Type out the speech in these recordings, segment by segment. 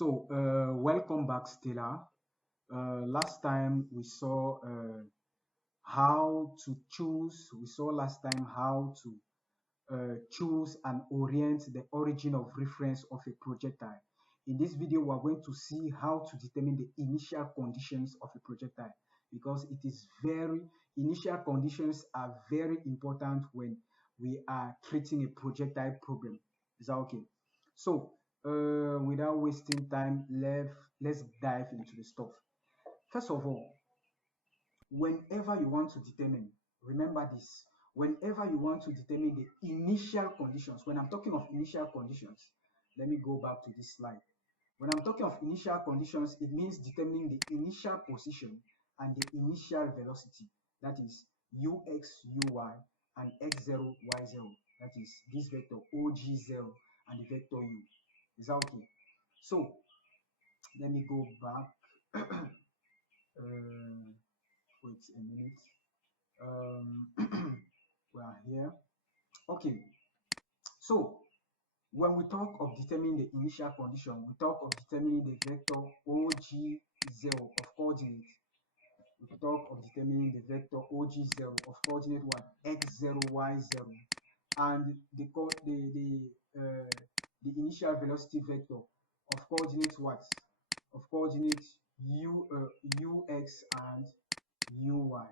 Welcome back, Stella. Last time we saw how to choose, we saw last time how to choose and orient the origin of reference of a projectile. In this video, we're going to see how to determine the initial conditions of a projectile because initial conditions are very important when we are treating a projectile problem. Is that okay? So, without wasting time, let's dive into the stuff. First of all, whenever you want to determine, remember this, whenever you want to determine the initial conditions, when I'm talking of initial conditions, let me go back to this slide. When I'm talking of initial conditions, it means determining the initial position and the initial velocity. That is ux, uy, and x0, y0. That is this vector OG0 and the vector u. Is that okay? So let me go back. Wait a minute. We are here. Okay. So when we talk of determining the initial condition, we talk of determining the vector OG0 of coordinate. We talk of determining the vector OG0 of coordinate what? X0, Y0, and the initial velocity vector of coordinate what? Of coordinate ux and uy.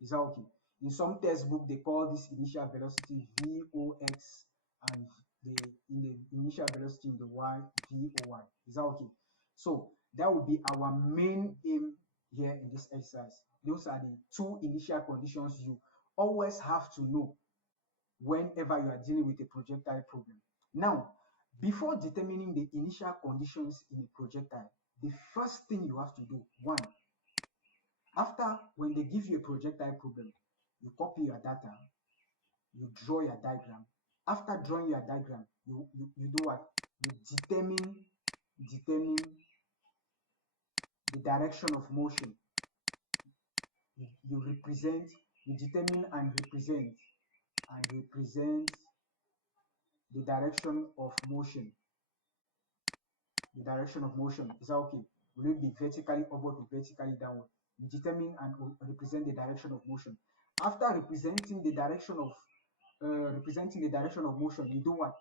Is that okay? In some textbook, they call this initial velocity vox, and in the initial velocity in the y, voy. Is that okay? So that would be our main aim here in this exercise. Those are the two initial conditions you always have to know whenever you are dealing with a projectile problem. Now, before determining the initial conditions in a projectile, the first thing you have to do, one, after when they give you a projectile problem, you copy your data, you draw your diagram. After drawing your diagram, you do what? You determine the direction of motion. You determine and represent the direction of motion. The direction of motion. Is that okay? Will it be vertically upward or vertically downward? You determine and represent the direction of motion. After representing the direction of motion, you do what?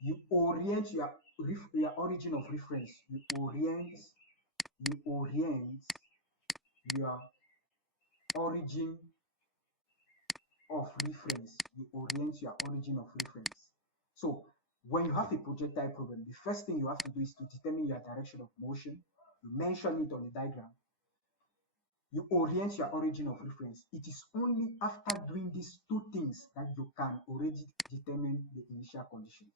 You orient your origin of reference. You orient your origin of reference. You orient your origin of reference. So when you have a projectile problem, the first thing you have to do is to determine your direction of motion. You mention it on the diagram. You orient your origin of reference. It is only after doing these two things that you can already determine the initial conditions.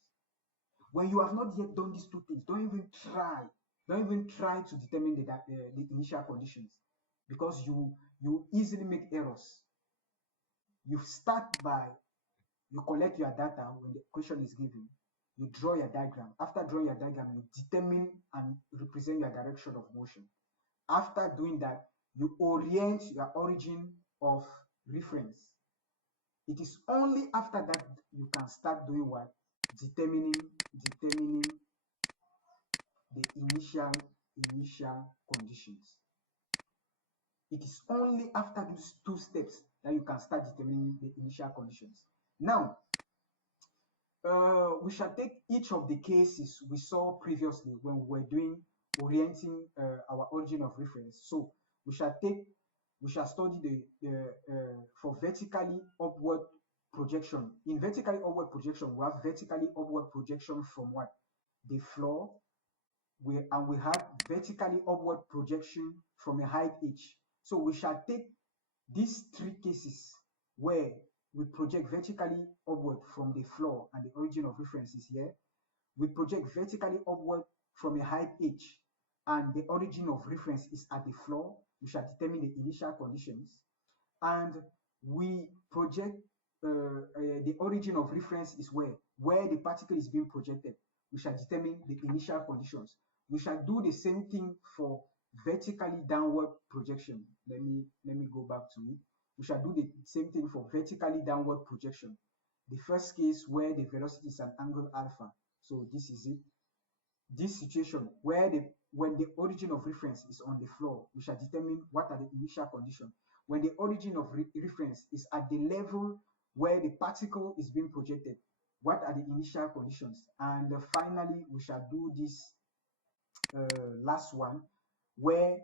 When you have not yet done these two things, don't even try to determine the initial conditions, because you easily make errors. You start by, you collect your data when the question is given, you draw your diagram. After drawing your diagram, you determine and represent your direction of motion. After doing that, you orient your origin of reference. It is only after that you can start doing what? Determining the initial conditions. It is only after these two steps that you can start determining the initial conditions. Now, we shall take each of the cases we saw previously when we were doing orienting our origin of reference. So we shall study for vertically upward projection. In vertically upward projection, we have vertically upward projection from what? The floor. We have vertically upward projection from a height h. So we shall take these three cases where we project vertically upward from the floor and the origin of reference is here. We project vertically upward from a height h and the origin of reference is at the floor. We shall determine the initial conditions. And we project the origin of reference is where the particle is being projected. We shall determine the initial conditions. We shall do the same thing for vertically downward projection. Let me go back to it. We shall do the same thing for vertically downward projection. The first case where the velocity is an angle alpha. So this is it. this situation where when the origin of reference is on the floor, we shall determine what are the initial conditions. When the origin of reference is at the level where the particle is being projected, what are the initial conditions? And finally, we shall do this last one, where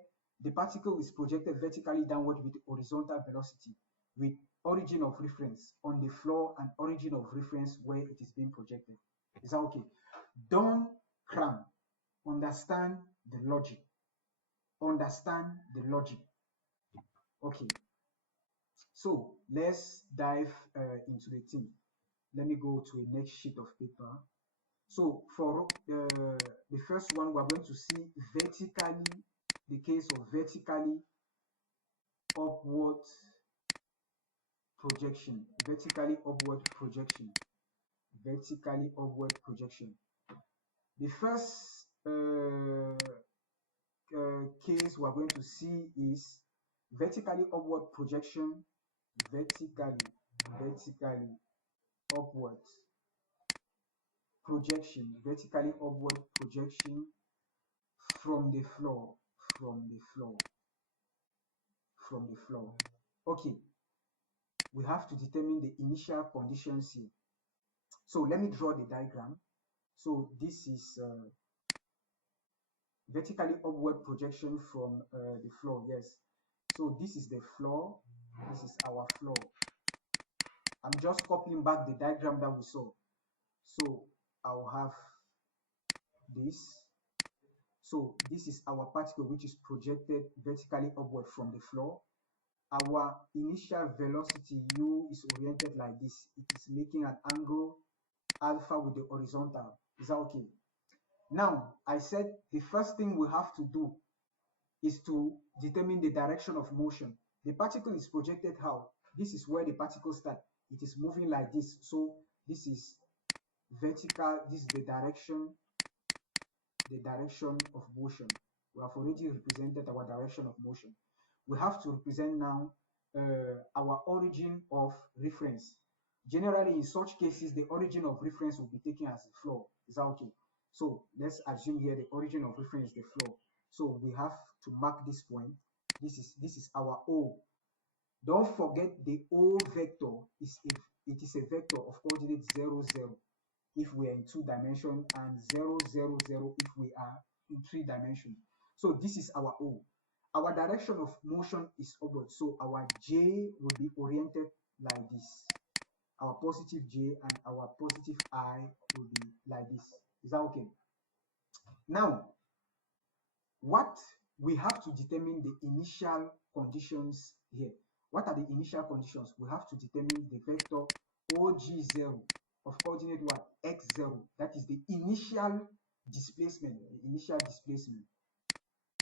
the particle is projected vertically downward with horizontal velocity, with origin of reference on the floor and origin of reference where it is being projected. Is that okay? Don't cram. Understand the logic. Understand the logic. Okay. So let's dive into the thing. Let me go to a next sheet of paper. So for the first one, we're going to see vertically, the case of vertically upward projection, vertically upward projection, vertically upward projection. The first case we're going to see is vertically upward projection, vertically upward projection, vertically upward projection from the floor, from the floor, from the floor. Okay, we have to determine the initial conditions here. So let me draw the diagram. So this is vertically upward projection from the floor. Yes. So this is the floor. This is our floor. I'm just copying back the diagram that we saw. So I'll have this. So this is our particle which is projected vertically upward from the floor. Our initial velocity u is oriented like this. It is making an angle alpha with the horizontal. Is that okay? Now, I said the first thing we have to do is to determine the direction of motion. The particle is projected how? This is where the particle starts. It is moving like this. So this is vertical. This is the direction of motion. We have already represented our direction of motion. We have to represent now our origin of reference. Generally, in such cases, the origin of reference will be taken as the floor. Is that okay? So let's assume here the origin of reference is the floor. So we have to mark this point. This is our O. Don't forget the O vector is it is a vector of coordinate 0, 0 if we are in 2 dimensions and 0, 0, 0 if we are in 3 dimensions. So this is our O. Our direction of motion is upward. So our J will be oriented like this. Our positive J and our positive I will be like this. Is that okay? Now, what we have to determine the initial conditions here. What are the initial conditions? We have to determine the vector OG0 of coordinate what? X0. That is the initial displacement. The initial displacement.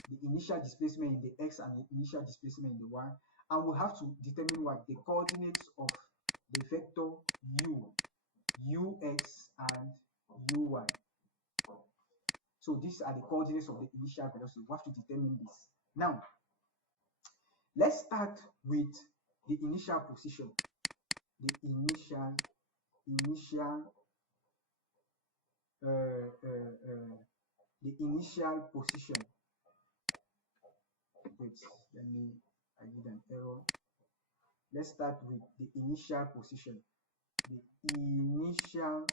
The initial displacement in the X and the initial displacement in the Y. And we have to determine what? The coordinates of the vector U, UX and UY. So these are the coordinates of the initial velocity. We have to determine this. Now, let's start with the initial position. The initial position. Wait, I did an error. Let's start with the initial position. The initial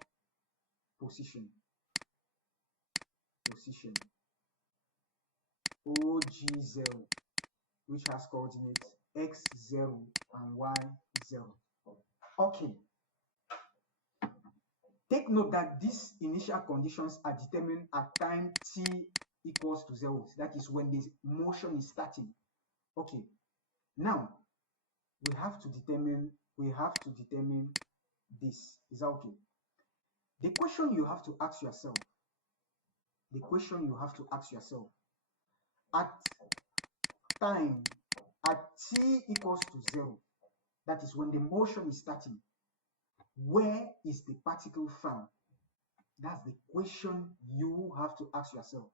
position. OG0, which has coordinates x0 and y0. Okay. Take note that these initial conditions are determined at time t equals to 0. That is when the motion is starting. Okay. Now we have to determine this. Is that okay? The question you have to ask yourself. At time at t equals to 0, that is when the motion is starting, where is the particle found? That's the question you have to ask yourself.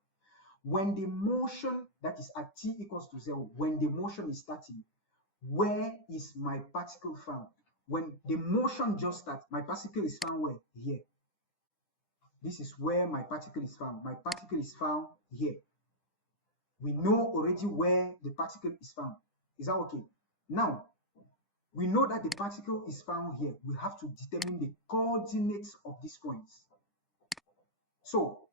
When the motion, that is at t equals to 0, when the motion is starting, where is my particle found? When the motion just starts, my particle is found where? Here. This is where my particle is found. My particle is found here. We know already where the particle is found. Is that okay? Now, we know that the particle is found here. We have to determine the coordinates of these points. So,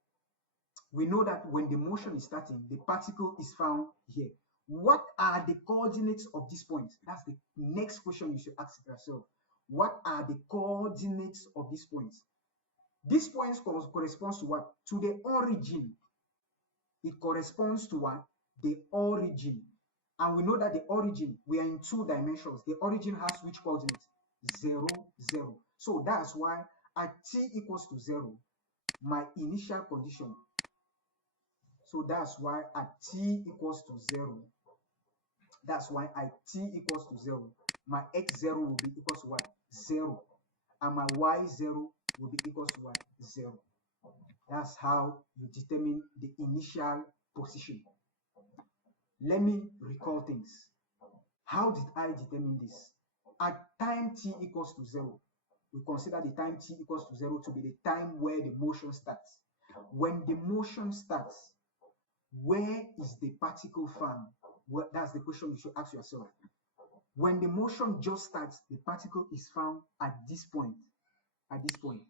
we know that when the motion is starting, the particle is found here. What are the coordinates of these points? That's the next question you should ask yourself. What are the coordinates of these points? These points corresponds to what? To the origin. It corresponds to what? The origin. And we know that the origin, we are in 2 dimensions. The origin has which coordinates? 0, 0. So that's why at t equals to 0, my initial condition. So that's why at t equals to 0, that's why at t equals to 0, my x0 will be equals to what? 0. And my y0 will be equals to what? 0. That's how you determine the initial position. Let me recall things. How did I determine this? At time t equals to 0, we consider the time t equals to 0 to be the time where the motion starts. When the motion starts, where is the particle found? Well, that's the question you should ask yourself. When the motion just starts, the particle is found at this point. At this point.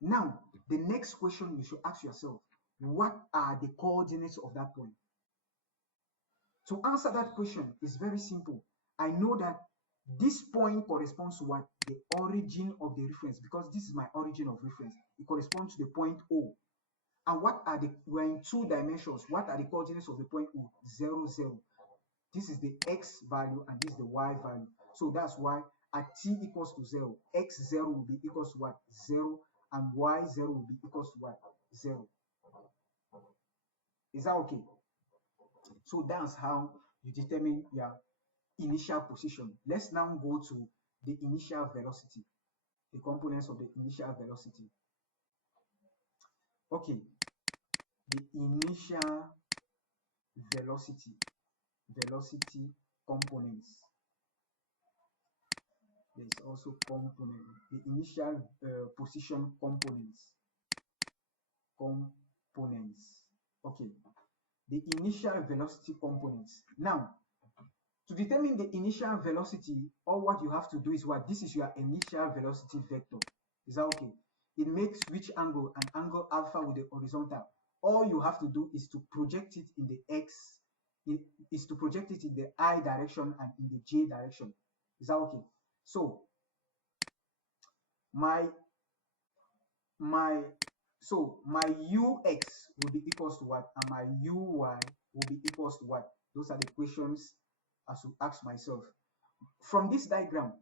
Now, the next question you should ask yourself, what are the coordinates of that point? To answer that question is very simple. I know that this point corresponds to what? The origin of the reference, because this is my origin of reference. It corresponds to the point O. And what are the, we're in 2 dimensions. What are the coordinates of the point O? 0, 0. This is the x value and this is the y value. So that's why at t equals to 0, x0 will be equals to what? 0, and y0 will be equals to what? 0. Is that okay? So that's how you determine your initial position. Let's now go to the initial velocity, the components of the initial velocity. Okay, the initial velocity components. There is also component, the initial position components. Okay, the initial velocity components. Now, to determine the initial velocity, all what you have to do is what? This is your initial velocity vector. Is that okay? It makes which angle? An angle alpha with the horizontal. All you have to do is to project it in the x, is to project it in the I direction and in the j direction. Is that okay? So my ux will be equals to what, and my uy will be equals to what? Those are the questions I should ask myself. From this diagram,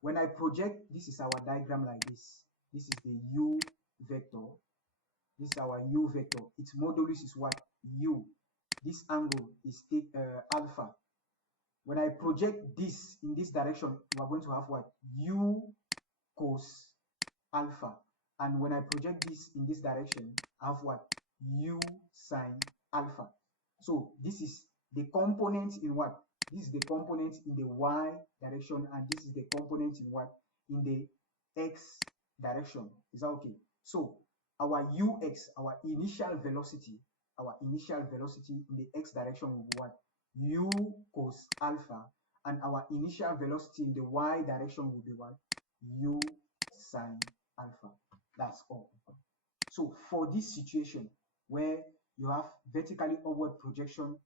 when I project, this is our diagram like this. This is the u vector. This is our u vector. Its modulus is what? U. This angle is alpha. When I project this in this direction, we are going to have what? U cos alpha. And when I project this in this direction, I have what? U sine alpha. So this is the component in what? This is the component in the y direction, and this is the component in what? In the x direction. Is that okay? So our ux, our initial velocity in the x direction will be what? U cos alpha. And our initial velocity in the y direction will be what? U sine alpha. That's all. So for this situation where you have vertically upward projection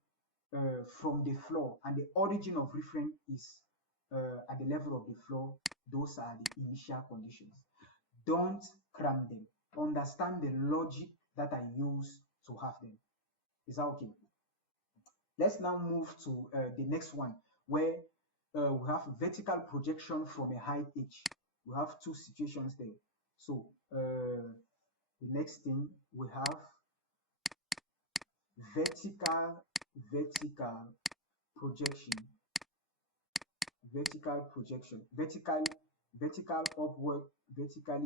from the floor and the origin of reference is at the level of the floor, those are the initial conditions. Don't cram them. Understand the logic that I use to have them. Is that okay? Let's now move to the next one, where we have vertical projection from a height h. We have 2 situations there. So the next thing we have vertical projection, vertical upward, vertically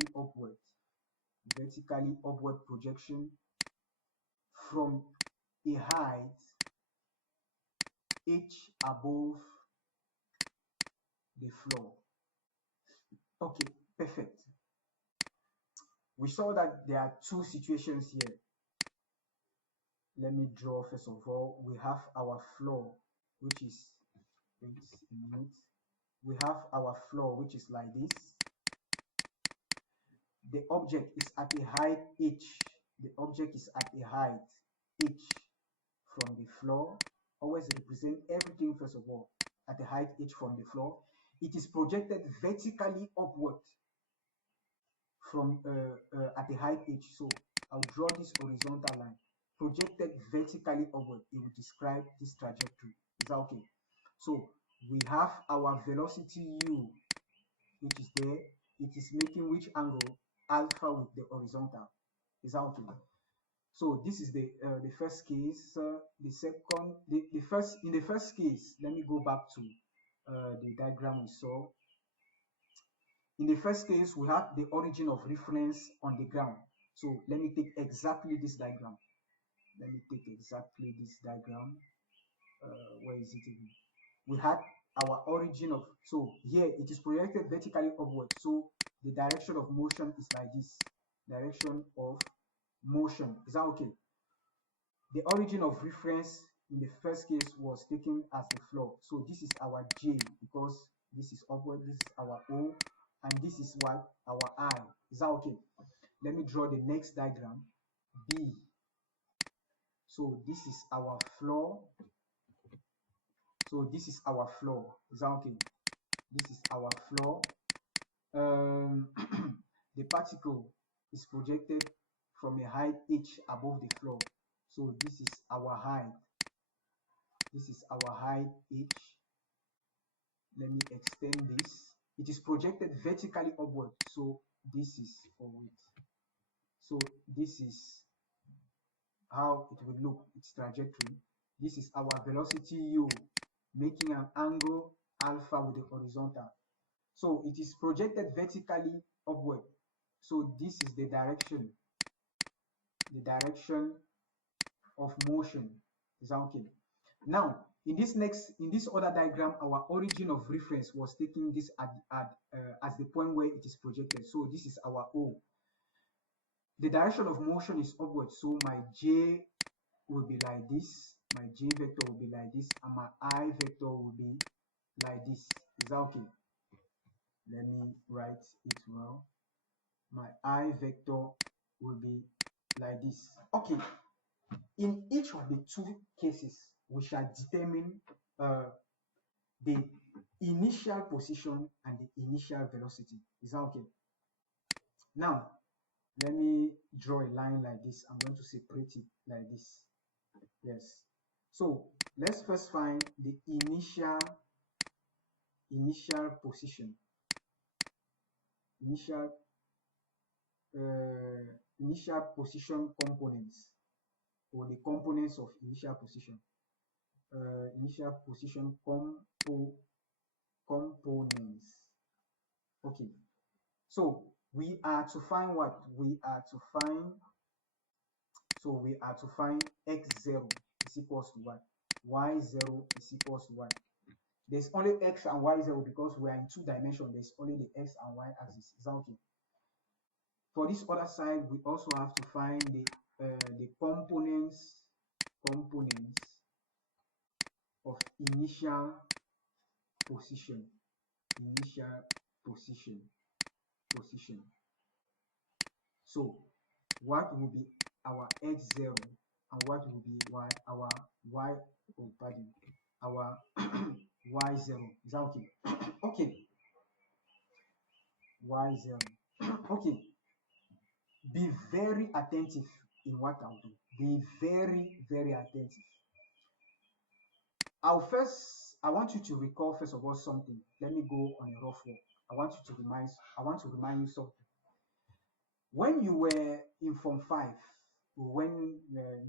upward projection from a height h above the floor. Okay, perfect. We saw that there are two situations here. Let me draw first of all. We have our floor, which is, wait a minute. We have our floor, which is like this. The object is at a height h. The object is at a height h from the floor. Always represent everything first of all at a height h from the floor. It is projected vertically upward from at a height h. So I'll draw this horizontal line. Projected vertically upward, it will describe this trajectory. Is that okay? So we have our velocity u, which is there. It is making which angle? Alpha with the horizontal. Is that okay? So this is the first case. The second, the first, in the first case, let me go back to the diagram we saw. In the first case, we have the origin of reference on the ground. So let me take exactly this diagram. Let me take exactly this diagram. Where is it even? We had our origin of, so here it is projected vertically upward. So the direction of motion is like this. Direction of motion. Is that okay? The origin of reference in the first case was taken as the floor. So this is our J because this is upward, this is our O, and this is what? Our I. Is that okay? Let me draw the next diagram. B. So this is our floor. So this is our floor. Is that okay? This is our floor. The particle is projected from a height h above the floor. So this is our height. This is our height h. Let me extend this. It is projected vertically upward. So this is for it. So this is how it will look, its trajectory. This is our velocity u, making an angle alpha with the horizontal. So it is projected vertically upward. So this is the direction of motion. Is that okay? Now, in this other diagram, our origin of reference was taking this as the point where it is projected. So this is our O. The direction of motion is upward. So my J will be like this. My J vector will be like this, and my I vector will be like this. Is that okay? Let me write it well. My I vector will be like this. Okay. In each of the two cases, we shall determine the initial position and the initial velocity. Is that okay? Now, let me draw a line like this. I'm going to separate it like this. Yes. So let's first find the initial position. Initial position components, or the components of initial position. Initial position components. Okay. So we are to find what? We are to find x0 is equals to what? Y0 is equals to what? There's only x and y0 because we are in two dimensions. There's only the x and y axis. Is that okay? For this other side, we also have to find the components of initial position. So what will be our x0 and what will be our y0? Is that okay? Okay. Y0. Okay. Be very attentive in what I'll do. Be very, very attentive. I want you to recall first of all something. Let me go on a rough walk. I want to remind you something. When you were in Form 5, or when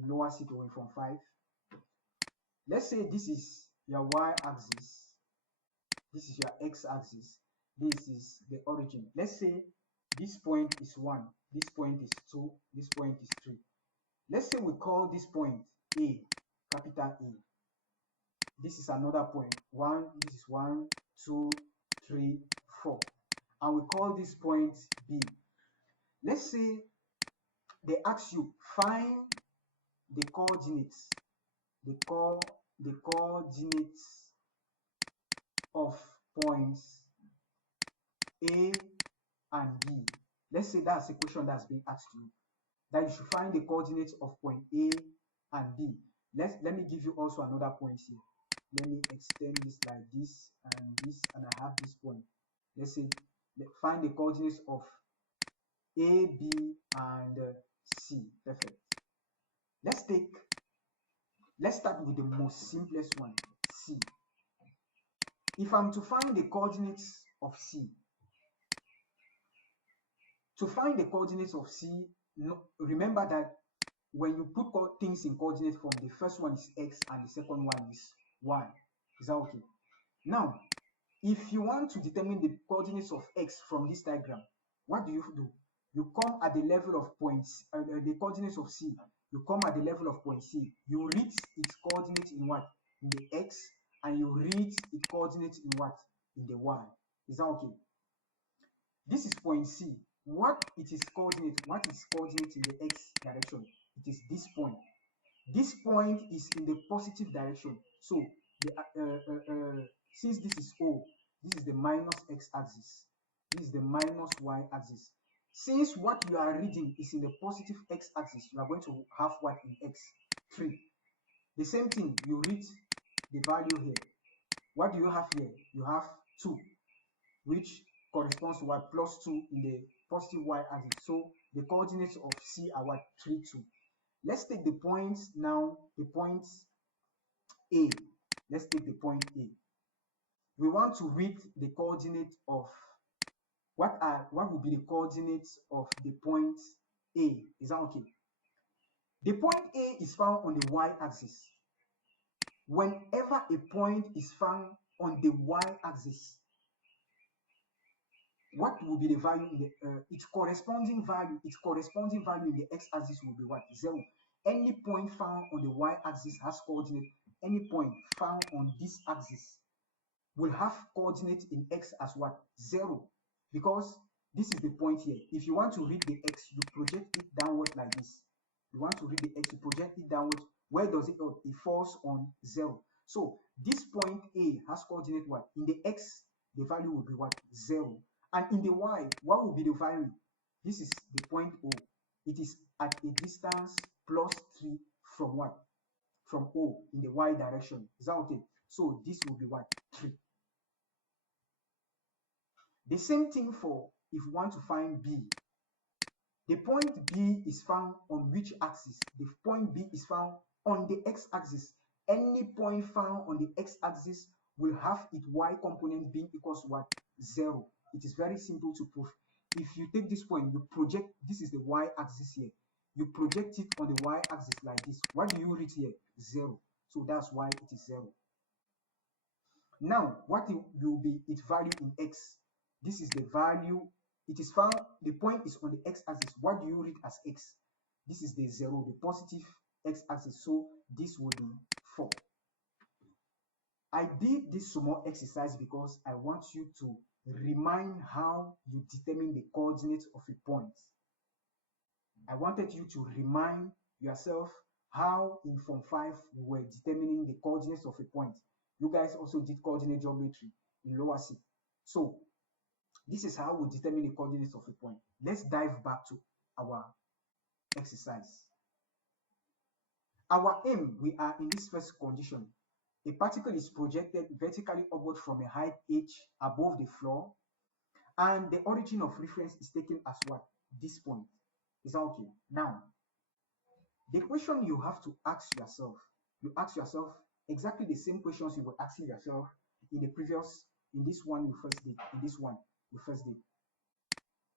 lower city or in Form 5, let's say this is your y-axis, this is your x-axis, this is the origin. Let's say this point is 1, this point is 2, this point is 3. Let's say we call this point A, capital A. This is another point. This is 1, 2, 3, 4. And we call this point B. Let's say they ask you find the coordinates, the coordinates of points A and B. Let's say that's a question that's being asked you, that you should find the coordinates of point A and B. Let me give you also another point here. Let me extend this like this, and I have this point. Let's say find the coordinates of A, B, and C. Perfect. Let's start with the most simplest one, C. If I'm to find the coordinates of C, remember that when you put things in coordinate form, the first one is X and the second one is Y. Is that okay? Now, if you want to determine the coordinates of X from this diagram, what do? You come at the level of points, the coordinates of C. You come at the level of point C. You read its coordinates in what? In the X, and you read its coordinates in what? In the Y. Is that okay? This is point C. What is coordinate in the X direction? It is this point. This point is in the positive direction. So since this is O, this is the minus x-axis. This is the minus y-axis. Since what you are reading is in the positive x-axis, you are going to have what in x? 3. The same thing, you read the value here. What do you have here? You have 2, which corresponds to what? Plus 2 in the positive y-axis. So the coordinates of C are what? 3, 2. Let's take the points now, the point A. Let's take the point A. We want to read the coordinate of what will be the coordinates of the point A. Is that okay? The point A is found on the y-axis. Whenever a point is found on the y-axis, what will be the value in the its corresponding value in the x-axis will be what? 0. Any point found on the y-axis has coordinate. Any point found on this axis will have coordinate in x as what? 0. Because this is the point here. If you want to read the x, you project it downward like this. You want to read the x, you project it downward. Where does it go? It falls on 0. So this point A has coordinate what? In the x, the value will be what? 0. And in the y, what will be the value? This is the point O. It is at a distance plus 3 from what? From O in the y direction. Is that okay? So this will be what? 3. The same thing for if you want to find B. The point B is found on which axis? The point B is found on the x-axis. Any point found on the x-axis will have its y component being equals to what? 0. It is very simple to prove. If you take this point, you project, this is the y-axis here. You project it on the y-axis like this. What do you read here? 0. So that's why it is 0. Now, what will be its value in x? This is the value. It is found, the point is on the x-axis. What do you read as x? This is the 0, the positive x-axis. So this will be 4. I did this small exercise because I want you to remind how you determine the coordinates of a point. I wanted you to remind yourself how in Form 5 we were determining the coordinates of a point. You guys also did coordinate geometry in lower C. So this is how we determine the coordinates of a point. Let's dive back to our exercise. Our aim, we are in this first condition. A particle is projected vertically upward from a height h above the floor, and the origin of reference is taken as what? This point. Is that okay? Now, the question you have to ask yourself, you ask yourself exactly the same questions you were asking yourself in the previous, in this one you first did, in this one you first did.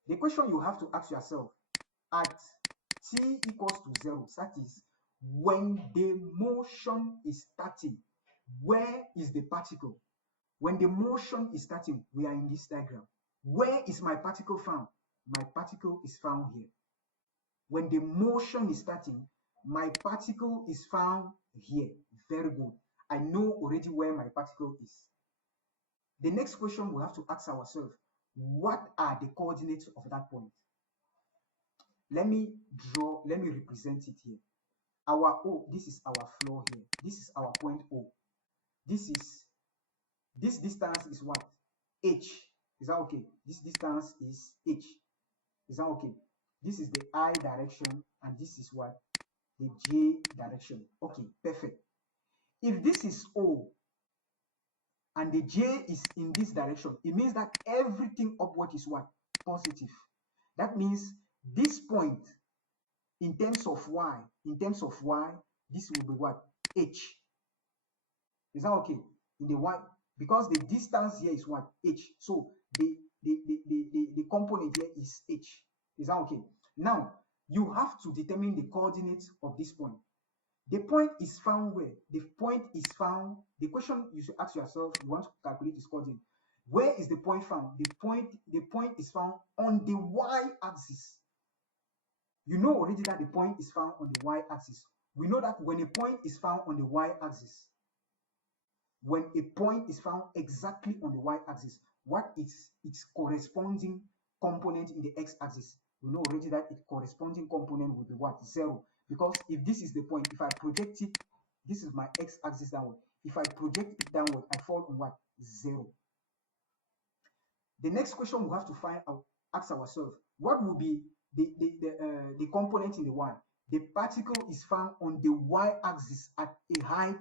The question you have to ask yourself at t equals to 0, that is, when the motion is starting, where is the particle? When the motion is starting, we are in this diagram. Where is my particle found? My particle is found here. When the motion is starting, my particle is found here. Very good. I know already where my particle is. The next question we have to ask ourselves, what are the coordinates of that point? Let me represent it here. Our O, this is our floor here. This is our point O. This distance is what? H. Is that okay? This distance is H. Is that okay? This is the I direction, and this is what? The J direction. Okay, perfect. If this is O and the J is in this direction, it means that everything upward is what? Positive. That means this point in terms of Y, this will be what? H. Is that okay? In the Y, because the distance here is what? H. So the component here is H. Is that okay? Now, you have to determine the coordinates of this point. The point is found where? The point is found, the question you should ask yourself, you want to calculate its coordinate. Where is the point found? The point is found on the y-axis. You know already that the point is found on the y-axis. We know that when a point is found on the y-axis, when a point is found exactly on the y-axis, what is its corresponding component in the x-axis? We know already that its corresponding component will be what? 0. Because if this is the point, if I project it, this is my x-axis downward. If I project it downward, I fall on what? 0. The next question we have to find out, ask ourselves, what will be the component in the y? The particle is found on the y-axis at a height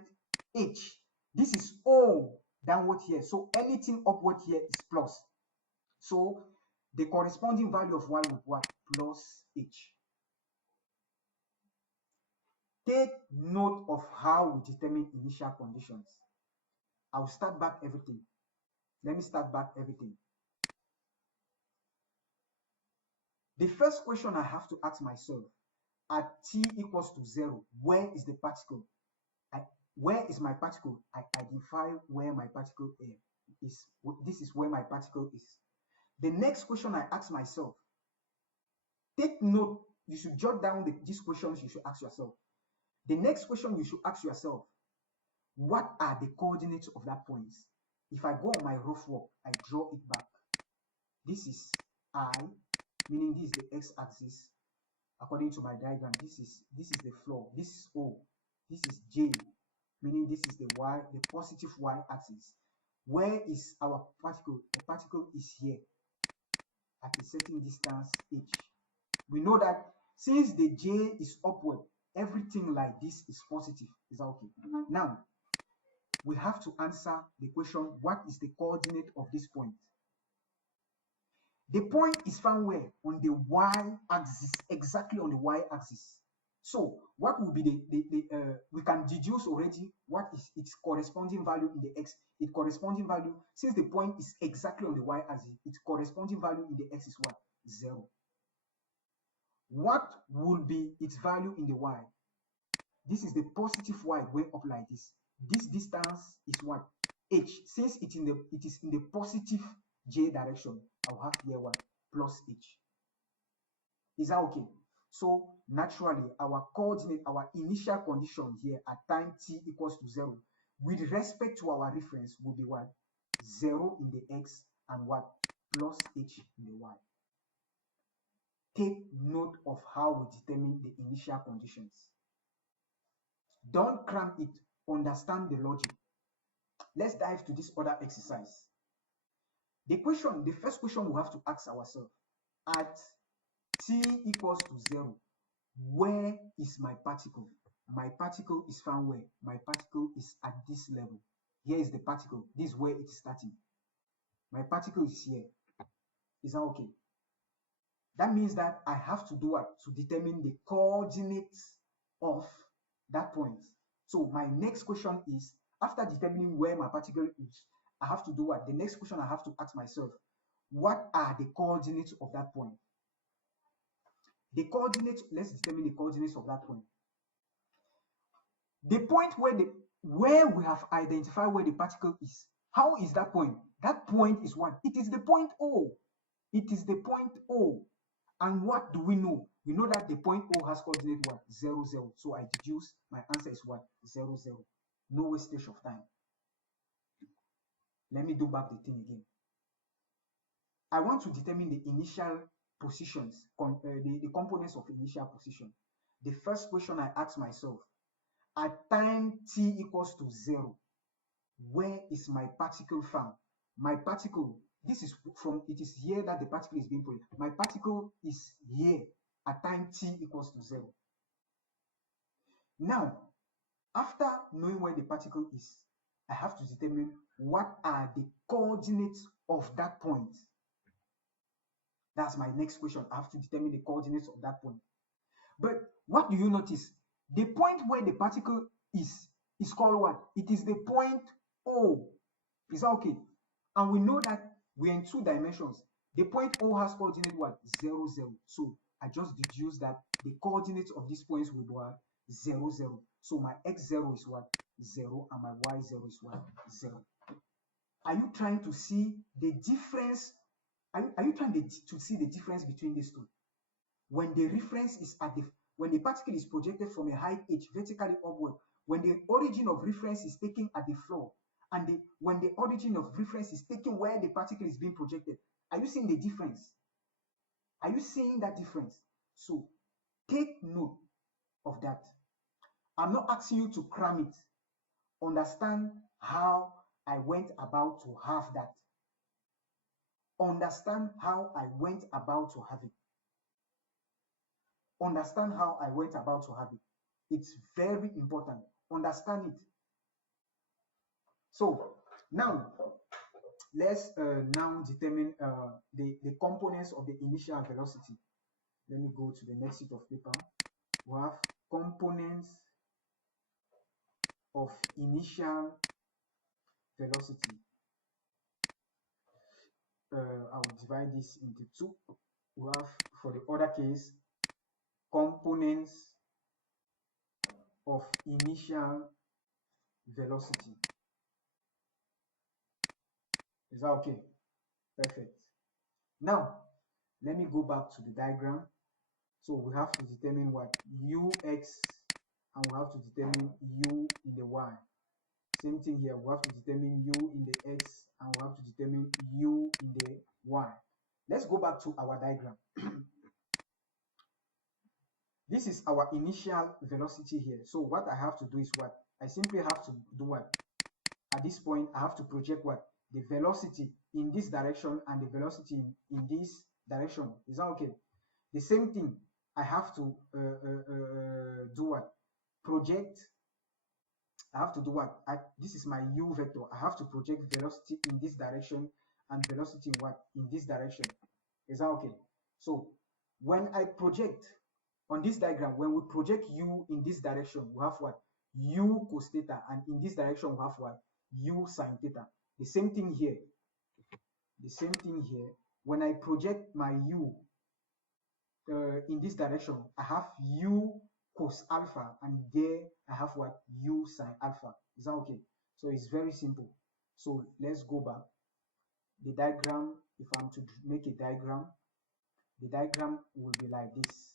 h. This is O downward here. So anything upward here is plus. So the corresponding value of y will be what? Plus h. Take note of how we determine initial conditions. I'll start back everything. Let me start back everything. The first question I have to ask myself, at t equals to 0, where is the particle? Where is my particle? I identify where my particle is. This is where my particle is. The next question I ask myself, take note, you should jot down these questions you should ask yourself. The next question you should ask yourself, what are the coordinates of that point? If I go on my rough work, I draw it back. This is I, meaning this is the x-axis. According to my diagram, this is the floor. This is O. This is J, meaning this is the y, the positive y-axis. Where is our particle? The particle is here at a certain distance h. We know that since the J is upward, everything like this is positive. Is that okay? Now, we have to answer the question, what is the coordinate of this point? The point is found where? On the y-axis, exactly on the y-axis. So what will be we can deduce already what is its corresponding value in the x. Its corresponding value, since the point is exactly on the y-axis, its corresponding value in the x is what? 0. What will be its value in the y? This is the positive y going up like this. This distance is what? H. Since it is in the positive j direction, I'll have here what? Plus h. Is that okay? So naturally, our coordinate, our initial condition here at time t equals to 0, with respect to our reference, will be what? 0 in the x and what? Plus h in the y. Take note of how we determine the initial conditions. Don't cram it. Understand the logic. Let's dive to this other exercise. The first question we have to ask ourselves, at t equals to 0, where is my particle? My particle is found where? My particle is at this level. Here is the particle. This is where it is starting. My particle is here. Is that okay? That means that I have to do what? To determine the coordinates of that point. So my next question is, after determining where my particle is, I have to do what? The next question I have to ask myself, what are the coordinates of that point? The coordinates, let's determine the coordinates of that point. The point where we have identified where the particle is. How is that point? That point is what? It is the point O. It is the point O. And what do we know? We know that the point O has coordinate what? 0, 0. So I deduce my answer is what? 0, 0. No wastage of time. Let me do back the thing again. I want to determine the initial positions, the components of initial position. The first question I ask myself, at time t equals to 0, where is my particle found? My particle, this is from, it is here that the particle is being put. My particle is here at time t equals to 0. Now, after knowing where the particle is, I have to determine what are the coordinates of that point. That's my next question. I have to determine the coordinates of that point. But what do you notice? The point where the particle is called what? It is the point O. Is that okay? And we know that we're in 2 dimensions. The point O has coordinate what? 0, 0. So I just deduce that the coordinates of these points will be what? 0, 0. So my x0 is what? 0, and my y0 is what? 0. Are you trying to see the difference? Are you trying to see the difference between these two? When the reference is at the, when the particle is projected from a height h vertically upward, when the origin of reference is taken at the floor, and when the origin of reference is taken where the particle is being projected, are you seeing the difference? Are you seeing that difference? So take note of that. I'm not asking you to cram it. Understand how I went about to have that. Understand how I went about to have it. Understand how I went about to have it. It's very important. Understand it. So now let's now determine the components of the initial velocity. Let me go to the next sheet of paper. We have components of initial velocity. I'll divide this into 2. We have, for the other case, components of initial velocity. Is that okay? Perfect. Now, let me go back to the diagram. So we have to determine what? Ux, and we have to determine u in the y. Same thing here. We have to determine u in the x, and we have to determine u in the y. Let's go back to our diagram. This is our initial velocity here. So what I have to do is what? I simply have to do what? At this point, I have to project what? The velocity in this direction and the velocity in this direction. Is that okay? The same thing, I have to do what? Project. I have to do what? This is my u vector. I have to project velocity in this direction and velocity in what? In this direction. Is that okay? So when I project on this diagram, when we project u in this direction, we have what? U cos theta, and in this direction we have what? U sin theta. The same thing here. The same thing here. When I project my u in this direction, I have u cos alpha, and there I have what? U sin alpha. Is that okay? So it's very simple. So let's go back. The diagram, if I'm to make a diagram, the diagram will be like this.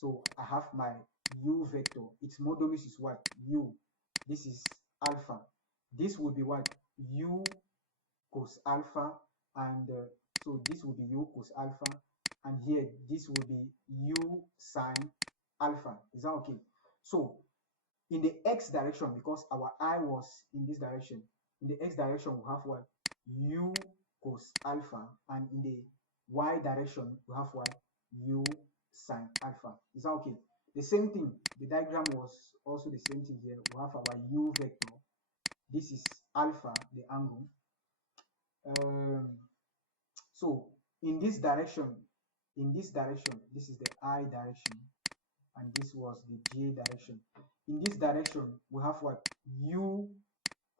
So I have my u vector. Its modulus is what? U. This is alpha. This will be what? U cos alpha, and so this will be u cos alpha, and here this will be u sin alpha. Is that okay? So in the x direction, because our eye was in this direction, in the x direction we have what? U cos alpha, and in the y direction we have what? U sin alpha. Is that okay? The same thing, the diagram was also the same thing here. We have our u vector. This is alpha, the angle. So in this direction, this is the I direction, and this was the J direction. In this direction, we have what? U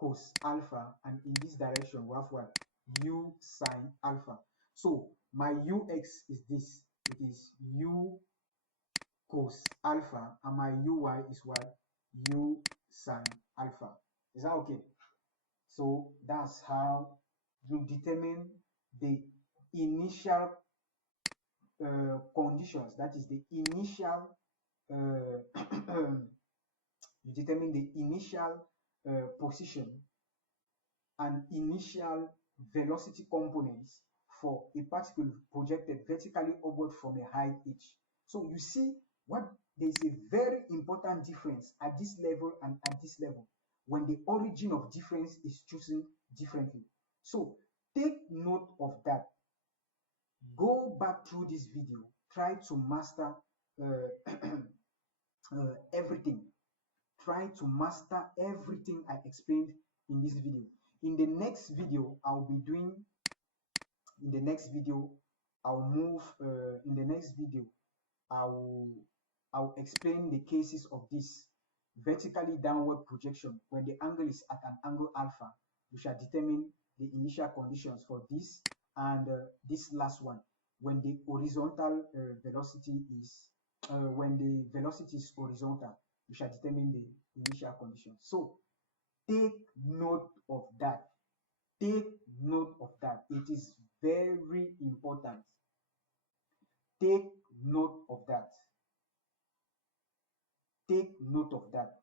cos alpha, and in this direction, we have what? U sin alpha. So my ux is this. It is u cos alpha, and my uy is what? U sin alpha. Is that okay? So that's how you determine the initial conditions. That is the initial you determine the initial position and initial velocity components for a particle projected vertically upward from a height h. So you see what there is a very important difference at this level and at this level when the origin of difference is chosen differently. So take note of that. Go back through this video, try to master everything. Try to master everything I explained in this video. In the next video, I'll be doing, in the next video, I'll move, in the next video, I'll, I'll explain the cases of this vertically downward projection. When the angle is at an angle alpha, we shall determine the initial conditions for this and this last one. When the horizontal velocity is, when the velocity is horizontal, we shall determine the initial conditions. So take note of that. Take note of that. It is very important. Take note of that. Take note of that.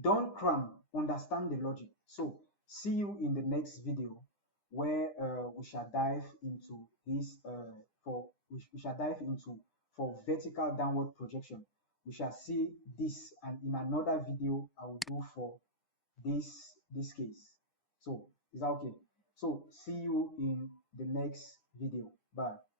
Don't cram, understand the logic. So see you in the next video where we shall dive into this we shall dive into for vertical downward projection. We shall see this, and in another video I will do for this case. So is that okay? So see you in the next video. Bye.